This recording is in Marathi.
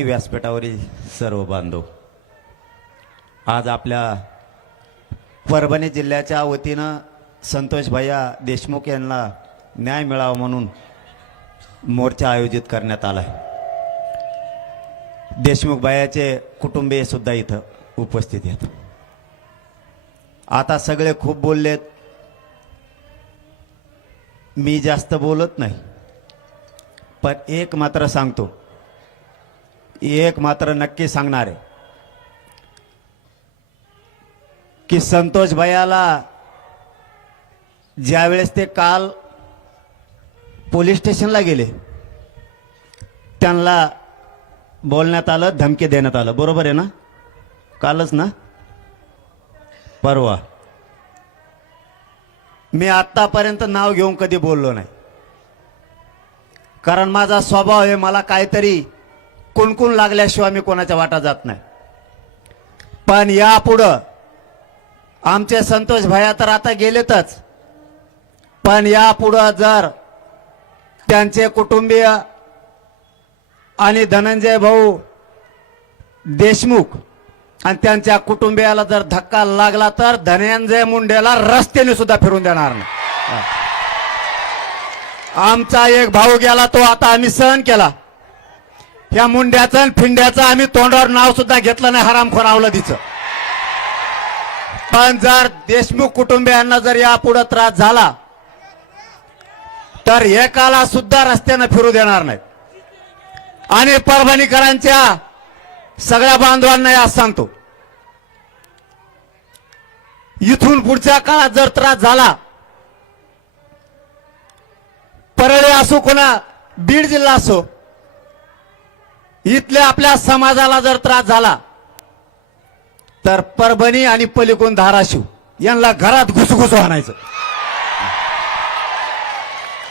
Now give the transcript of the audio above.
व्यासपीठावरील सर्व बांधव, आज आपल्या परभणी जिल्ह्याच्या वतीनं संतोष भैया देशमुख यांना न्याय मिळावा म्हणून मोर्चा आयोजित करण्यात आला आहे। देशमुख भैयाचे कुटुंबीय सुद्धा इथं उपस्थित आहेत। आता सगळे खूप बोललेत, मी जास्त बोलत नाही, पण एक मात्र सांगतो, एक मात्र नक्की सांगणार आहे की संतोष भैयाला ज्यावेळेस ते काल पोलीस स्टेशनला गेले त्यांना बोलण्यात आलं, धमकी देण्यात आलं, बरोबर आहे ना? कालच ना, परवा। मी आतापर्यंत नाव घेऊन कधी बोललो नाही, कारण माझा स्वभाव आहे, मला काहीतरी कुणकुण लागल्याशिवाय मी कोणाच्या वाटा जात नाही। पण यापुढं आमचे संतोष भैया तर आता गेलेतच, पण यापुढं जर त्यांचे कुटुंबीय आणि धनंजय भाऊ देशमुख आणि त्यांच्या कुटुंबियाला जर धक्का लागला तर धनंजय मुंडेला रस्त्याने सुद्धा फिरून देणार नाही। आमचा एक भाऊ गेला, तो आता आम्ही सहन केला, या मुंड्याचं आणि फिंड्याचं आम्ही तोंडावर नाव सुद्धा घेतलं नाही, हरामखोर अवलादीचं। पण जर देशमुख कुटुंबियांना जर यापुढे त्रास झाला तर एकाला सुद्धा रस्त्याने फिरू देणार नाही। आणि परभणीकरांच्या सगळ्या बांधवांना या सांगतो, इथून पुढच्या काळात जर त्रास झाला, परळी असो कोणा बीड जिल्हा असो, इथल्या आपल्या समाजाला जर त्रास झाला तर परभणी आणि पलीकडून धाराशिव यांना घरात घुसघुस आणायचं।